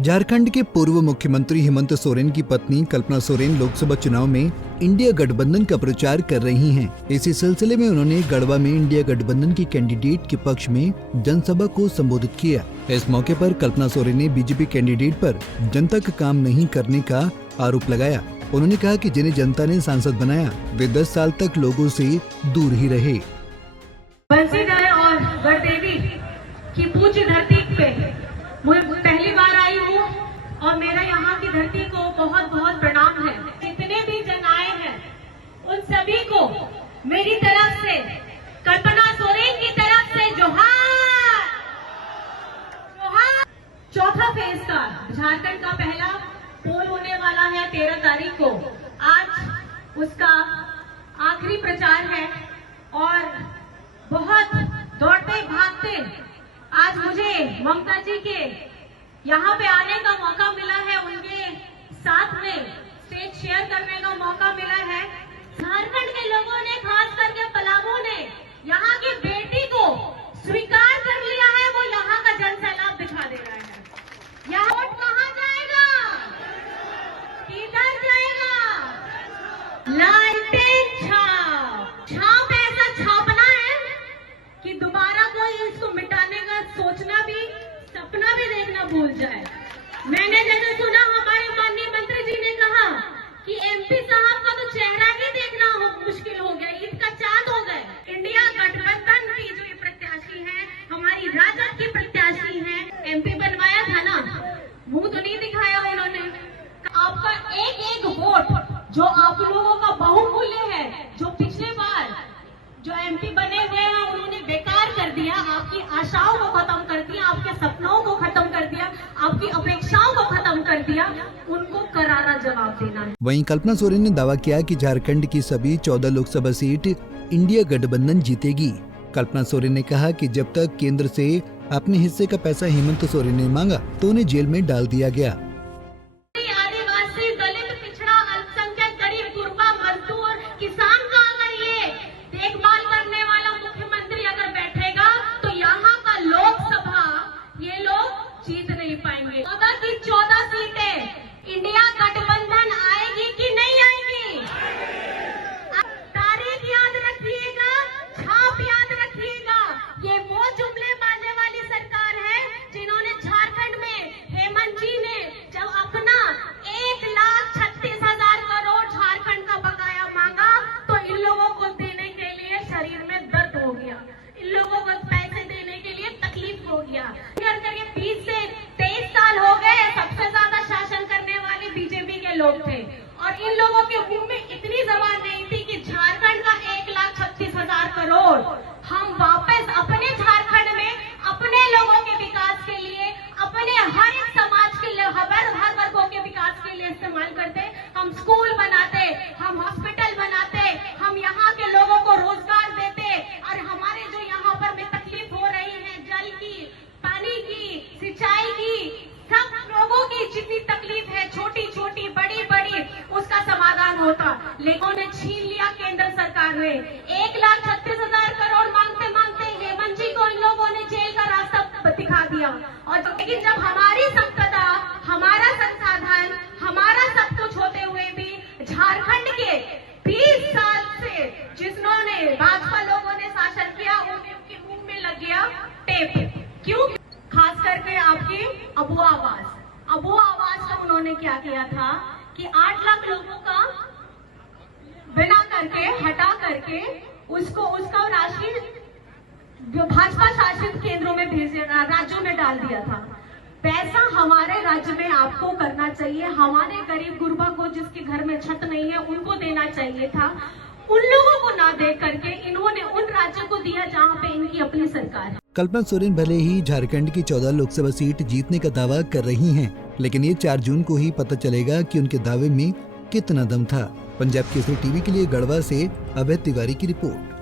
झारखंड के पूर्व मुख्यमंत्री हेमंत सोरेन की पत्नी कल्पना सोरेन लोकसभा चुनाव में इंडिया गठबंधन का प्रचार कर रही हैं। इसी सिलसिले में उन्होंने गढ़वा में इंडिया गठबंधन के कैंडिडेट के पक्ष में जनसभा को संबोधित किया। इस मौके पर कल्पना सोरेन ने बीजेपी कैंडिडेट पर जनता का काम नहीं करने का आरोप लगाया। उन्होंने कहा कि जिन्हें जनता ने सांसद बनाया वे 10 साल तक लोगों से दूर ही रहे। बंसीधर और गढ़देवी की पूज्य धरती पे मैं पहली बार आई हूँ और मेरा यहाँ की धरती को बहुत बहुत प्रणाम है। जितने भी जन आए हैं उन सभी को मेरी तरफ से, कल्पना सोरेन की तरफ से जोहार जोहार। चौथा फेज का झारखंड का पहला पोल होने वाला है 13 तारीख को। आज उसका आखिरी प्रचार है और बहुत दौड़ते भागते आज मुझे ममता जी के यहाँ पे आने का मौका मिला है, उनके साथ में स्टेज शेयर करने का मौका मिला है। झारखंड के लोगों ने, खास करके पलामू ने यहाँ की बेटी को स्वीकार कर लिया है। वो यहाँ का जनसैलाब दिखा दे रहा है। यहाँ वोट कहाँ जाएगा, किधर जाएगा? लालटेन छाप ऐसा छापना है कि दोबारा कोई इसको मिटाने का सोचना भी, सपना भी देखना भूल जाए। मैंने जैसे सुना हमारे माननीय मंत्री जी ने कहा कि एमपी साहब का तो चेहरा ही देखना मुश्किल हो गया, ईद का चांद हो गए। इंडिया गठबंधन की जो ये प्रत्याशी है, हमारी राजद की प्रत्याशी है, एमपी बनवाया था ना, मुंह तो नहीं दिखाया उन्होंने। आपका एक एक वोट जो आप लोगों का बहुमूल्य है, जो पिछले बार जो एमपी बने हुए हैं उन्होंने बेकार कर दिया, आपकी आशाओं को खत्म कर दिया, आपके सपनों को खत्म कर दिया, आपकी अपेक्षाओं को खत्म कर दिया, उनको करारा जवाब देना है। वहीं कल्पना सोरेन ने दावा किया कि झारखंड की सभी 14 लोकसभा सीट इंडिया गठबंधन जीतेगी। कल्पना सोरेन ने कहा कि जब तक केंद्र से अपने हिस्से का पैसा हेमंत सोरेन ने मांगा तो उन्हें जेल में डाल दिया गया। आदिवासी, दलित, पिछड़ा, अल्पसंख्यक, गरीब, गुरबा, मजदूर, किसान का अगर ये देखभाल करने वाला मुख्यमंत्री अगर बैठेगा तो यहाँ का लोकसभा ये लोग जीत नहीं पाएंगे। 14 की 14 सीटें इंडिया गठबंधन आएगी कि नहीं आएगी? तारीख याद रखिएगा, छाप याद रखिएगा। ये वो जुमले बांधने वाली सरकार है जिन्होंने झारखंड में हेमंत जी ने जब अपना 1,36,000 करोड़ झारखंड का बकाया मांगा तो इन लोगों को देने के लिए शरीर में दर्द हो गया, इन लोगों को पैसे देने के लिए तकलीफ हो गया। 20 से 23 साल हो गए, सबसे ज्यादा शासन करने वाले बीजेपी के लोग थे और इन लोगों के मुंह में इतनी जबान नहीं थी कि झारखंड का 1,36,000 करोड़ हम वापस अपने झारखंड में अपने लोगों के विकास के लिए, अपने हर एक समाज के लिए, हर वर्गों के विकास के लिए इस्तेमाल करते। हम स्कूल बनाते, हम हॉस्पिटल बनाते, हम यहाँ के लोगों को रोजगार देते और हमारे जो यहाँ पर में तकलीफ हो रही है, जल की, पानी की, सिंचाई की, सब लोगों की जितनी तकलीफ है, छोटी छोटी बड़ी बड़ी, उसका समाधान होता। लेकिन उन्हें छीन लिया केंद्र सरकार ने। 1,36,000 करोड़ मांगते मांगते हेमंत जी को इन लोगों ने जेल का रास्ता दिखा दिया। और लेकिन जब हमारी संपदा, हमारा संसाधन, हमारा सब कुछ होते हुए भी झारखंड के 20 साल से जिन्होंने भाजपा लोगों ने शासन किया, उनके मुंह में लग गया टेप। क्यों? खास करके आपकी अबुआ आवाज का उन्होंने क्या किया था कि 8 लाख लोगों का बिना करके, हटा करके उसका राशि जो भाजपा शासित केंद्रों में भेजा, राज्यों में डाल दिया था। पैसा हमारे राज्य में आपको करना चाहिए, हमारे गरीब गुरबा को जिसके घर में छत नहीं है उनको देना चाहिए था। उन लोगों को ना दे करके इन्होंने उन राज्यों को दिया जहाँ पे इनकी अपनी सरकार है। कल्पना सोरेन भले ही झारखंड की 14 लोकसभा सीट जीतने का दावा कर रही हैं, लेकिन ये 4 जून को ही पता चलेगा कि उनके दावे में कितना दम था। पंजाब केसरी टीवी के लिए गढ़वा से अभय तिवारी की रिपोर्ट।